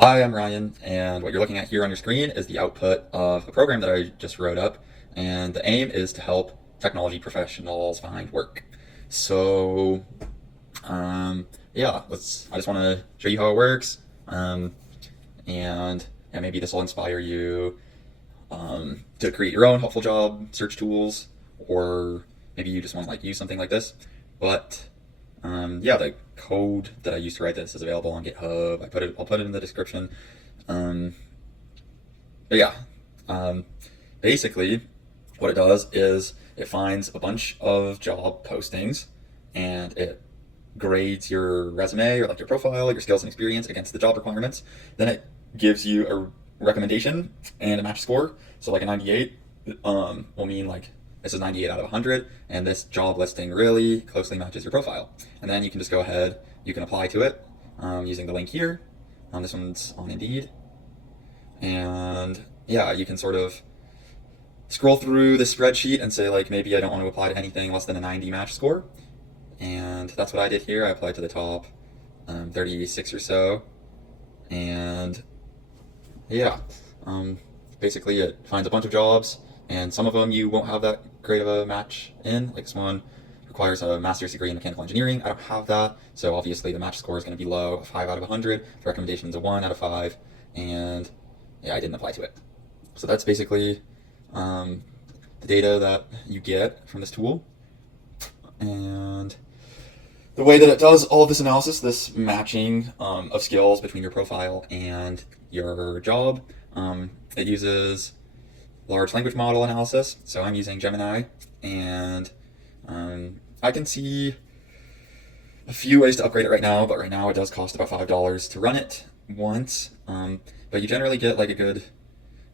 Hi, I'm Ryan, and what you're looking at here on your screen is the output of a program that I just wrote up, and the aim is to help technology professionals find work. So, yeah, I just want to show you how it works, and maybe this will inspire you to create your own helpful job search tools, or maybe you just want to use something like this. But yeah, the code that I used to write this is available on GitHub. I'll put it in the description. Um, but yeah, um, basically, what it does is it finds a bunch of job postings and it grades your resume or your profile, your skills and experience against the job requirements. Then it gives you a recommendation and a match score. So like a 98 will mean this is 98 out of 100, and this job listing really closely matches your profile. And then you can just go ahead, you can apply to it using the link here. This one's on Indeed. And yeah, you can sort of scroll through the spreadsheet and say maybe I don't want to apply to anything less than a 90 match score. And that's what I did here. I applied to the top 36 or so. And yeah, basically it finds a bunch of jobs, and some of them you won't have that great of a match in. Like this one requires a master's degree in mechanical engineering. I don't have that, so obviously the match score is going to be low, a 5 out of 100. The recommendation is a 1 out of 5, and yeah, I didn't apply to it. So that's basically the data that you get from this tool. And the way that it does all of this analysis, this matching of skills between your profile and your job, it uses large language model analysis. So I'm using Gemini, and I can see a few ways to upgrade it right now, but right now it does cost about $5 to run it once. But you generally get a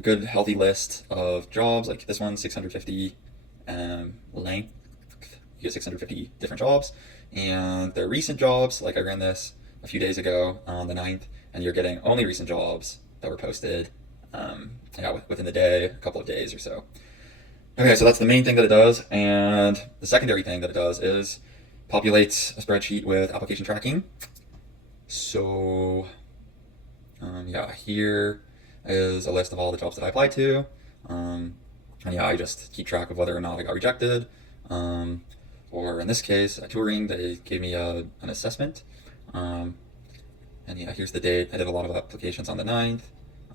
good healthy list of jobs. Like this one, 650 length. You get 650 different jobs, and they're recent jobs. Like I ran this a few days ago on the 9th, and you're getting only recent jobs that were posted within the day, a couple of days or so. Okay, so that's the main thing that it does, and the secondary thing that it does is populates a spreadsheet with application tracking. So yeah, here is a list of all the jobs that I applied to, and yeah, I just keep track of whether or not I got rejected. Or in this case, at Turing, they gave me an assessment. And yeah, here's the date. I did a lot of applications on the 9th.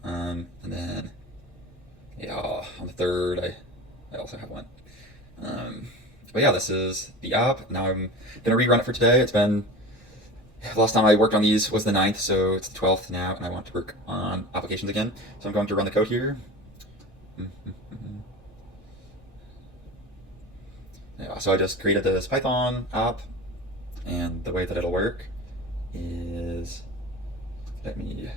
And then, yeah, on the 3rd, I also have one. But yeah, this is the app. Now I'm going to rerun it for today. Last time I worked on these was the 9th, so it's the 12th now, and I want to work on applications again. So I'm going to run the code here. Yeah, so I just created this Python app, and the way that it'll work is, let me,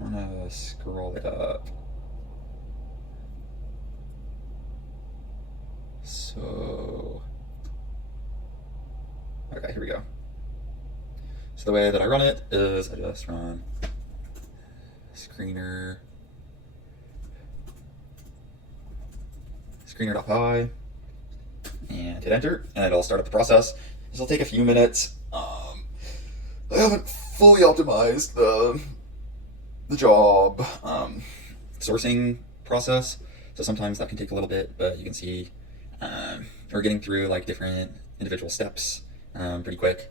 I'm gonna scroll it up. So, okay, here we go. So the way that I run it is I just run screener.py and hit enter, and it'll start up the process. This will take a few minutes. I haven't fully optimized the job sourcing process, so sometimes that can take a little bit, but you can see we're getting through different individual steps pretty quick.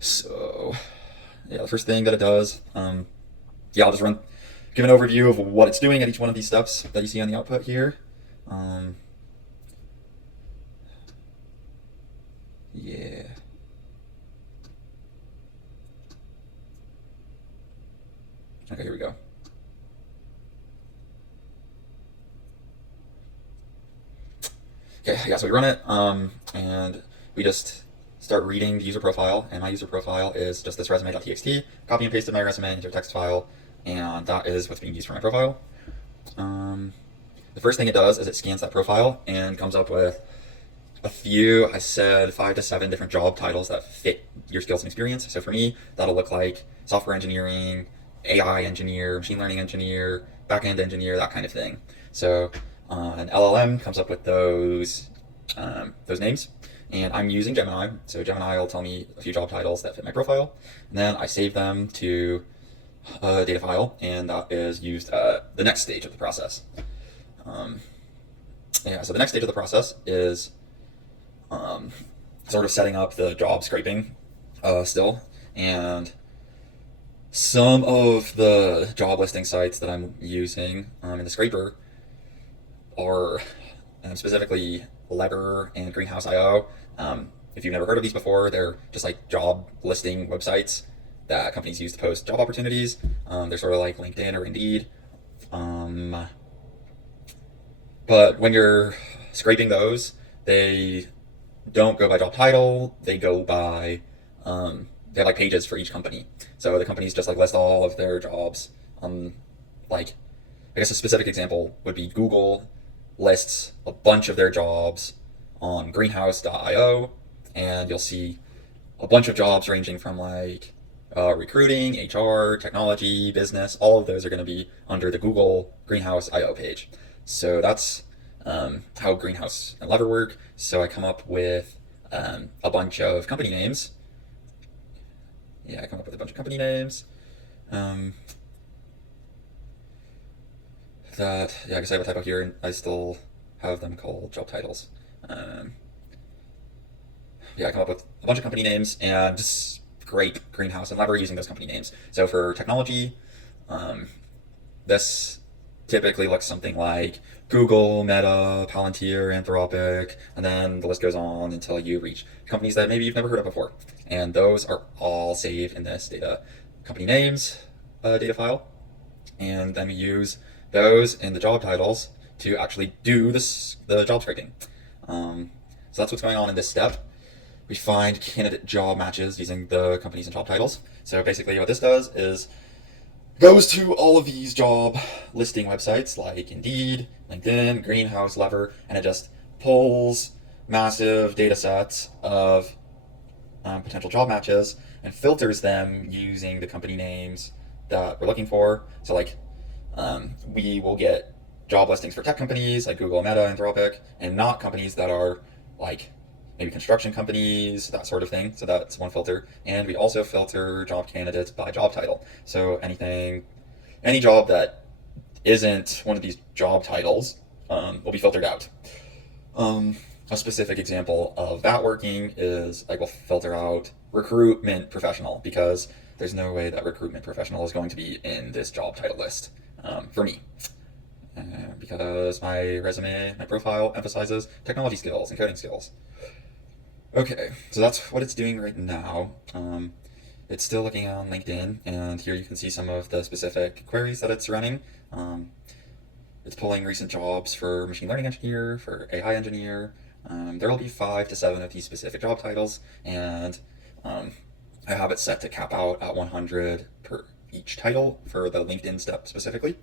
So yeah, the first thing that it does, yeah, I'll just give an overview of what it's doing at each one of these steps that you see on the output here. Yeah. Okay, here we go. Okay, yeah, so we run it, and we just start reading the user profile, and my user profile is just this resume.txt, copy and pasted my resume into a text file, and that is what's being used for my profile. The first thing it does is it scans that profile and comes up with a few, I said 5 to 7 different job titles that fit your skills and experience. So for me, that'll look like software engineering, AI engineer, machine learning engineer, backend engineer, that kind of thing. So an LLM comes up with those names, and I'm using Gemini. So Gemini will tell me a few job titles that fit my profile, and then I save them to a data file, and that is used at the next stage of the process. Um, yeah, so the next stage of the process is sort of setting up the job scraping still, and some of the job listing sites that I'm using in the scraper are specifically Lever and Greenhouse.io. If you've never heard of these before, they're just like job listing websites that companies use to post job opportunities. They're sort of like LinkedIn or Indeed. But when you're scraping those, they don't go by job title. They go by they have like pages for each company. So the companies just like list all of their jobs. Like I guess a specific example would be Google lists a bunch of their jobs on Greenhouse.io, and you'll see a bunch of jobs ranging from like recruiting, HR, technology, business. All of those are going to be under the Google Greenhouse.io page. So that's how Greenhouse and Lever work. So I come up with a bunch of company names. Yeah, I come up with a bunch of company names. Um, I guess I have a typo here, and I still have them called job titles. Um, I come up with a bunch of company names and just scrape Greenhouse and Lever using those company names. So for technology, um, this typically looks something like Google, Meta, Palantir, Anthropic, and then the list goes on until you reach companies that maybe you've never heard of before. And those are all saved in this data company names data file. And then we use those in the job titles to actually do the job scraping. So that's what's going on in this step. We find candidate job matches using the companies and job titles. So basically what this does is goes to all of these job listing websites like Indeed, LinkedIn, Greenhouse, Lever, and it just pulls massive data sets of potential job matches and filters them using the company names that we're looking for. So like we will get job listings for tech companies like Google, Meta, Anthropic, and not companies that are like maybe construction companies, that sort of thing. So that's one filter. And we also filter job candidates by job title. So any job that isn't one of these job titles will be filtered out. A specific example of that working is like we'll filter out recruitment professional because there's no way that recruitment professional is going to be in this job title list for me. Because my resume, my profile emphasizes technology skills and coding skills. Okay, so that's what it's doing right now. It's still looking on LinkedIn, and here you can see some of the specific queries that it's running. It's pulling recent jobs for machine learning engineer, for AI engineer. There will be 5 to 7 of these specific job titles, and I have it set to cap out at 100 per each title for the LinkedIn step specifically.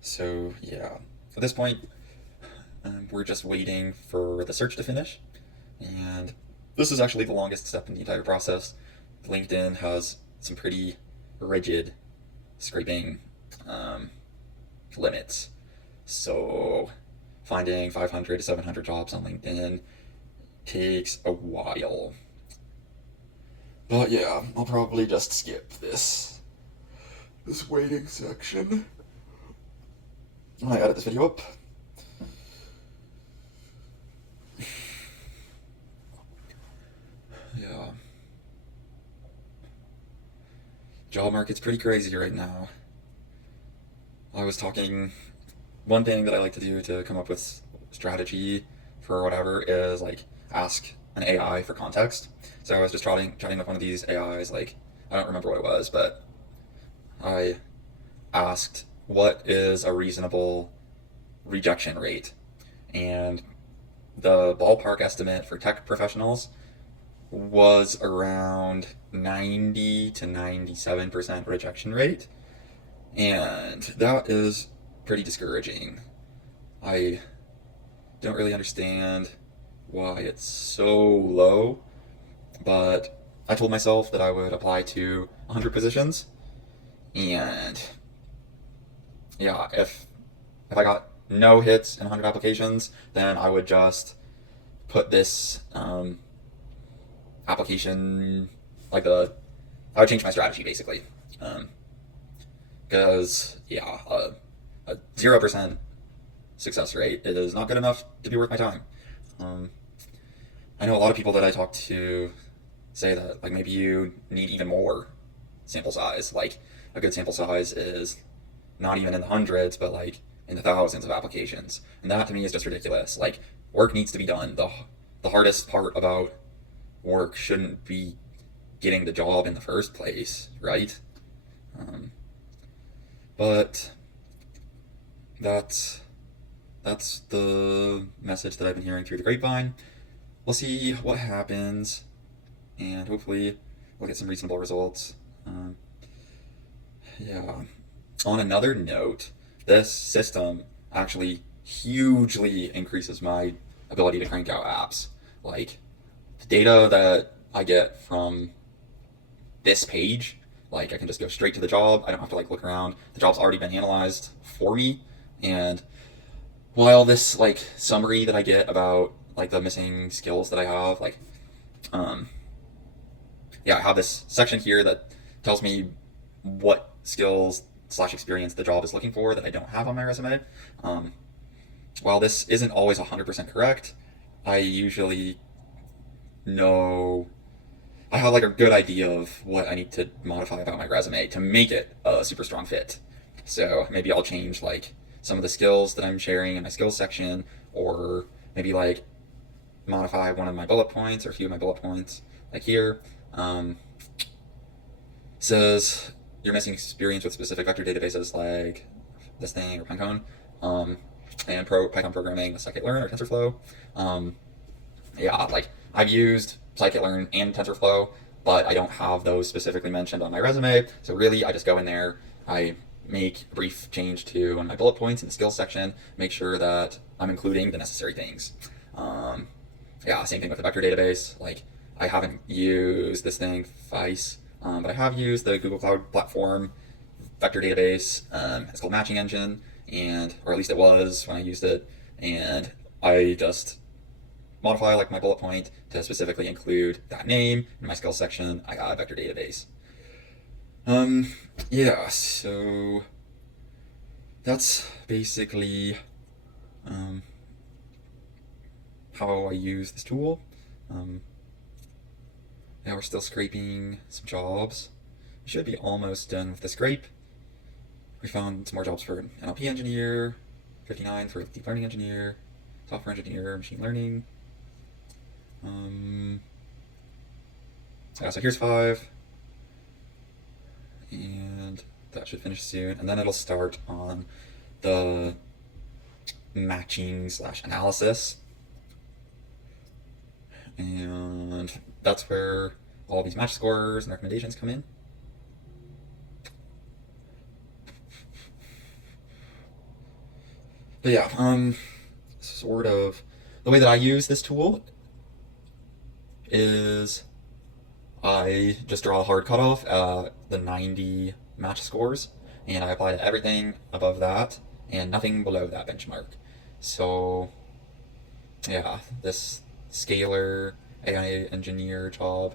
So yeah, at this point, we're just waiting for the search to finish, and this is actually the longest step in the entire process. LinkedIn has some pretty rigid scraping limits, so finding 500 to 700 jobs on LinkedIn takes a while. But yeah, I'll probably just skip this waiting section when I edit this video up. Yeah. Job market's pretty crazy right now. One thing that I like to do to come up with strategy for whatever is like ask an AI for context. So I was just chatting with one of these AIs, like, I don't remember what it was, but I asked what is a reasonable rejection rate, and the ballpark estimate for tech professionals was around 90 to 97% rejection rate, and that is pretty discouraging. I don't really understand why it's so low, but I told myself that I would apply to 100 positions, and yeah, if I got no hits in 100 applications, then I would just put this application, like the, I would change my strategy basically. Because, yeah, a 0% success rate is not good enough to be worth my time. Um, I know a lot of people that I talk to say that, like, maybe you need even more sample size. Like, a good sample size is not even in the hundreds, but like in the thousands of applications. And that to me is just ridiculous. Like, work needs to be done. The hardest part about work shouldn't be getting the job in the first place, right? Um, but that's that's the message that I've been hearing through the grapevine. We'll see what happens, and hopefully we'll get some reasonable results. Um, yeah. On another note, this system actually hugely increases my ability to crank out apps. Like, the data that I get from this page, like, I can just go straight to the job. I don't have to like look around. The job's already been analyzed for me. And while this like summary that I get about like the missing skills that I have, like, um, yeah, I have this section here that tells me what skills slash experience the job is looking for that I don't have on my resume. Um, while this isn't always 100% correct, I usually know, I have like a good idea of what I need to modify about my resume to make it a super strong fit. So maybe I'll change like some of the skills that I'm sharing in my skills section, or maybe like modify one of my bullet points or a few of my bullet points. Like here, um, says you're missing experience with specific vector databases like this thing or Pinecone, um, and Python programming with scikit-learn or TensorFlow. Um, yeah, like I've used scikit-learn and TensorFlow, but I don't have those specifically mentioned on my resume. So really, I just go in there, I make a brief change to one of my bullet points in the skills section, make sure that I'm including the necessary things. Um, yeah, same thing with the vector database. Like, I haven't used this thing, Vice, but I have used the Google Cloud Platform vector database. It's called Matching Engine, and or at least it was when I used it. And I just modify like my bullet point to specifically include that name in my skills section. I got a vector database. Yeah, so that's basically um, how I use this tool. Um, Now we're still scraping some jobs. We should be almost done with the scrape. We found some more jobs for NLP engineer, 59 for deep learning engineer, software engineer, machine learning. So here's 5, and that should finish soon. And then it'll start on the matching slash analysis. And that's where all these match scores and recommendations come in. But yeah, sort of the way that I use this tool is I just draw a hard cutoff at the 90 match scores, and I apply to everything above that and nothing below that benchmark. So yeah, this scalar AI engineer job,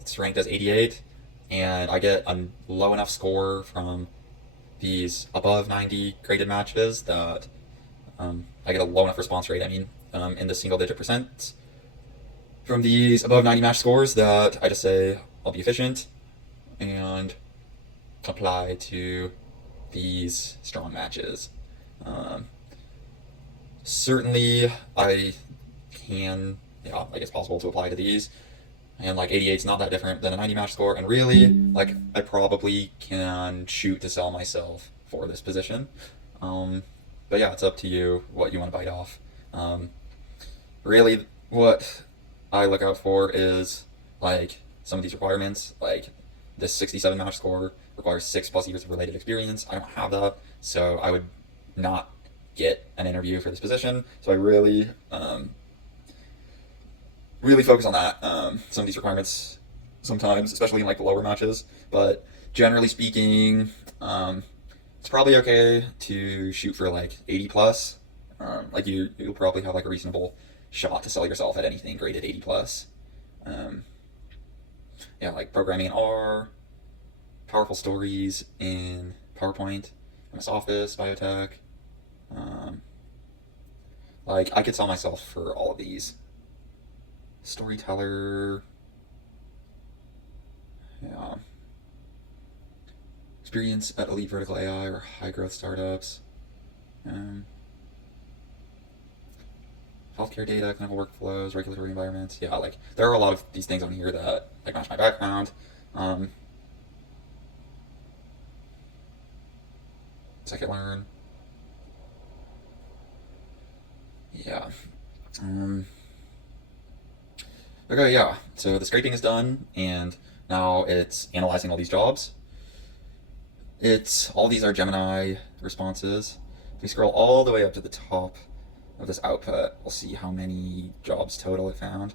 it's ranked as 88, and I get a low enough score from these above 90 graded matches that I get a low enough response rate, in the single digit percent from these above 90 match scores that I just say I'll be efficient and apply to these strong matches. Certainly I can, yeah, like it's possible to apply to these, and like 88 is not that different than a 90 match score, and really, like, I probably can shoot to sell myself for this position. But yeah, it's up to you what you want to bite off. Really, what I look out for is like some of these requirements. Like, this 67 match score requires 6+ years of related experience. I don't have that, so I would not get an interview for this position. So I really focus on that. Some of these requirements sometimes, especially in like the lower matches, but generally speaking, it's probably okay to shoot for like 80+. Like you'll probably have like a reasonable shot to sell yourself at anything graded 80 plus. Um, yeah, like programming in R, powerful stories in PowerPoint, MS Office, biotech. Um, like I could sell myself for all of these. Storyteller, yeah. Experience at elite vertical AI or high growth startups. Um, Healthcare data, clinical workflows, regulatory environments. Yeah, like there are a lot of these things on here that like match my background. Um, Scikit-learn. Yeah. Um, okay, yeah. So the scraping is done, and now it's analyzing all these jobs. It's all these are Gemini responses. If we scroll all the way up to the top of this output, we'll see how many jobs total it found.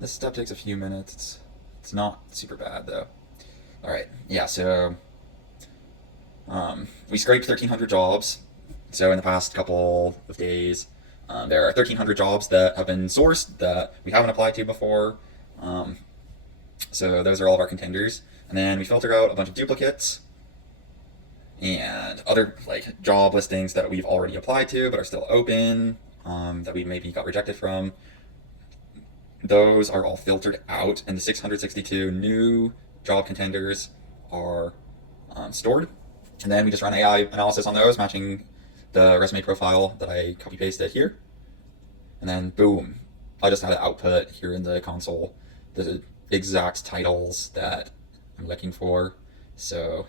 This step takes a few minutes. It's not super bad though. All right, yeah. So we scraped 1,300 jobs. So in the past couple of days, there are 1,300 jobs that have been sourced that we haven't applied to before. Um, so those are all of our contenders, and then we filter out a bunch of duplicates and other like job listings that we've already applied to but are still open, that we maybe got rejected from. Those are all filtered out, and the 662 new job contenders are stored. And then we just run AI analysis on those, matching the resume profile that I copy pasted here. And then boom, I just had an output here in the console, the exact titles that I'm looking for. So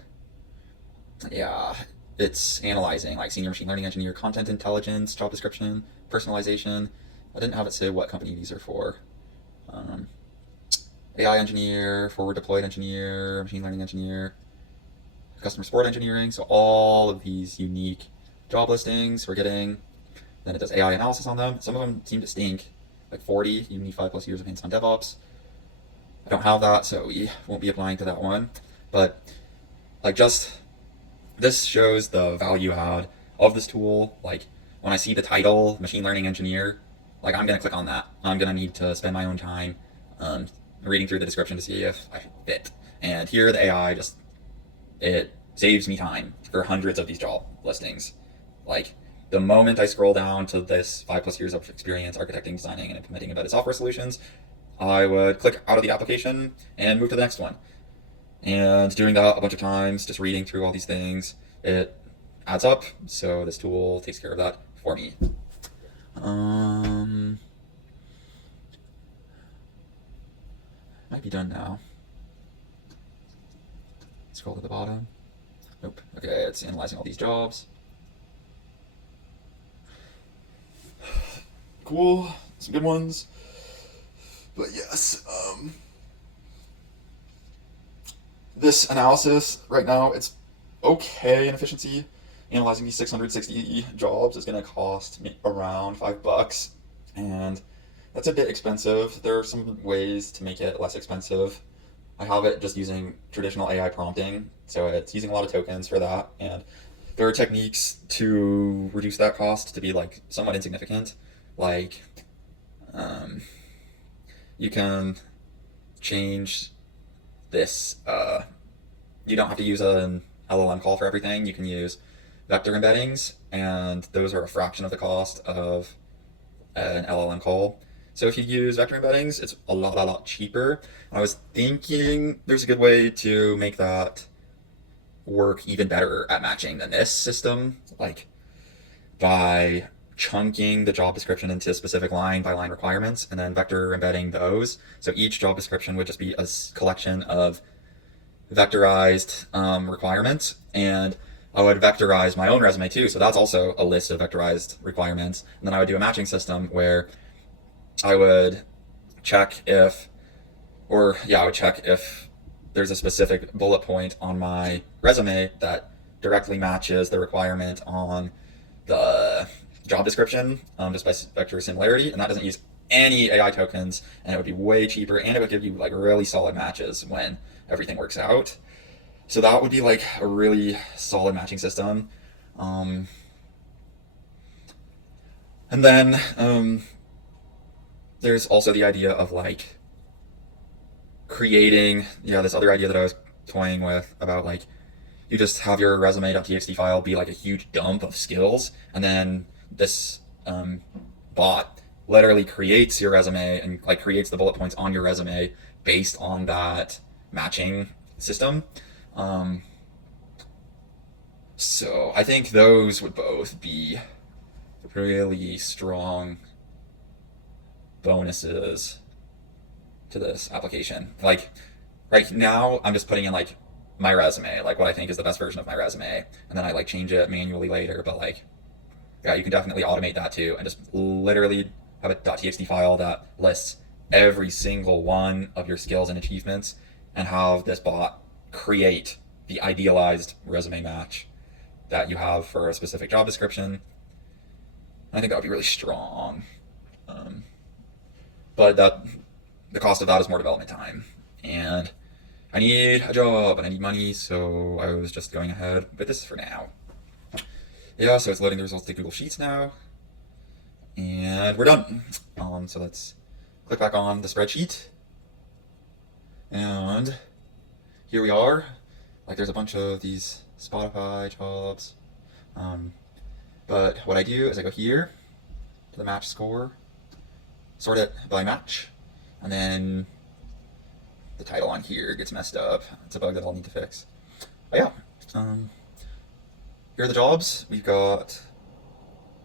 yeah, it's analyzing like senior machine learning engineer, content intelligence, job description, personalization. I didn't have it say what company these are for. Um, AI engineer, forward deployed engineer, machine learning engineer, customer support engineering. So all of these unique job listings we're getting. Then it does AI analysis on them. Some of them seem to stink, like 40. You need 5+ years of hands-on DevOps. I don't have that, so we won't be applying to that one. But like just this shows the value add of this tool. Like when I see the title, machine learning engineer, like I'm gonna click on that. I'm gonna need to spend my own time reading through the description to see if I fit. And here the AI just it saves me time for hundreds of these job listings. Like the moment I scroll down to this 5+ years of experience architecting, designing, and implementing embedded software solutions, I would click out of the application and move to the next one. And doing that a bunch of times, just reading through all these things, it adds up. So this tool takes care of that for me. Might be done now. Scroll to the bottom. Nope. Okay, it's analyzing all these jobs. Cool. Some good ones. But yes, this analysis right now, it's okay in efficiency. Analyzing these 660 jobs is going to cost me around $5, and that's a bit expensive. There are some ways to make it less expensive. I have it just using traditional AI prompting, so it's using a lot of tokens for that, and there are techniques to reduce that cost to be like somewhat insignificant. Like, you can change this. You don't have to use an LLM call for everything. You can use vector embeddings, and those are a fraction of the cost of an LLM call. So if you use vector embeddings, it's a lot cheaper. I was thinking there's a good way to make that work even better at matching than this system, like by chunking the job description into specific line by line requirements and then vector embedding those. So each job description would just be a collection of vectorized requirements, and I would vectorize my own resume too. So that's also a list of vectorized requirements. And then I would do a matching system where I would check if, I would check if there's a specific bullet point on my resume that directly matches the requirement on the job description, just by vector similarity, and that doesn't use any AI tokens, and it would be way cheaper, and it would give you like really solid matches when everything works out. So that would be like a really solid matching system. And then there's also the idea of like creating, this other idea that I was toying with about like you just have your resume.txt file be like a huge dump of skills, and then this bot literally creates your resume and like creates the bullet points on your resume based on that matching system. Um, so I think those would both be really strong bonuses to this application. Like right now, I'm just putting in like my resume, like what I think is the best version of my resume, and then I like change it manually later. But like, yeah, you can definitely automate that too, and just literally have a .txt file that lists every single one of your skills and achievements, and have this bot create the idealized resume match that you have for a specific job description. I think that would be really strong. Um, but that the cost of that is more development time, and I need a job and I need money, so I was just going ahead with this for now. Yeah, so it's loading the results to Google Sheets now, and we're done. So let's click back on the spreadsheet, and here we are. Like there's a bunch of these Spotify jobs, but what I do is I go here to the match score, sort it by match, and then the title on here gets messed up. It's a bug that I'll need to fix. But yeah, here are the jobs. We've got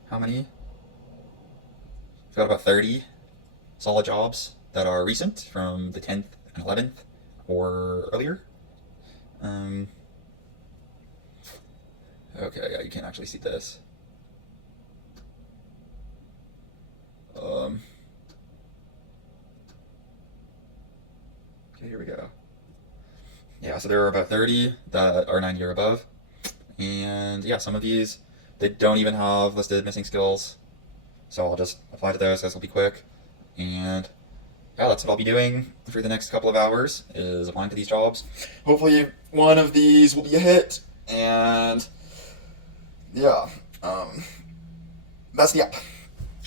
how many? We've got about 30 solid jobs that are recent from the 10th and 11th or earlier. Okay, yeah, you can't actually see this. Okay, here we go. Yeah, so there are about 30 that are 90 or above. And yeah, some of these, they don't even have listed missing skills. So I'll just apply to those. This will be quick. And yeah, that's what I'll be doing for the next couple of hours, is applying to these jobs. Hopefully one of these will be a hit. And yeah, that's the app.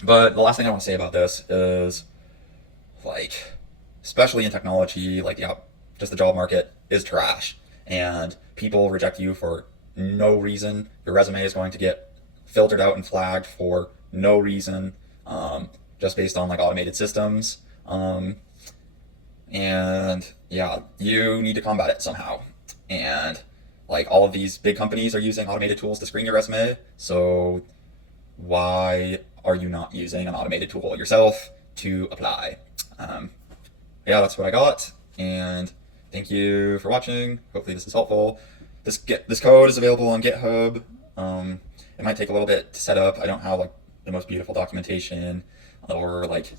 But the last thing I want to say about this is, like, especially in technology, like, yeah, just the job market is trash, and people reject you for no reason. Your resume is going to get filtered out and flagged for no reason, just based on like automated systems. And yeah, you need to combat it somehow. And like all of these big companies are using automated tools to screen your resume, so why are you not using an automated tool yourself to apply? Yeah, that's what I got, and thank you for watching. Hopefully this is helpful. This code is available on GitHub. It might take a little bit to set up. I don't have like the most beautiful documentation or like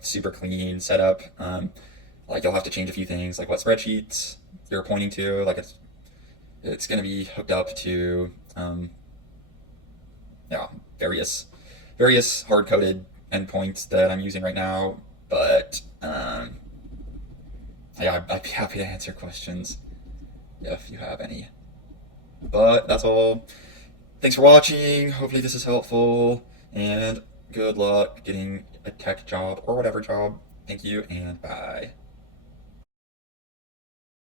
super clean setup. Like you'll have to change a few things, like what spreadsheets you're pointing to. Like it's going to be hooked up to yeah, various hard-coded endpoints that I'm using right now. But yeah, I'd be happy to answer questions if you have any. But that's all. Thanks for watching. Hopefully this is helpful, and good luck getting a tech job or whatever job. Thank you, and bye.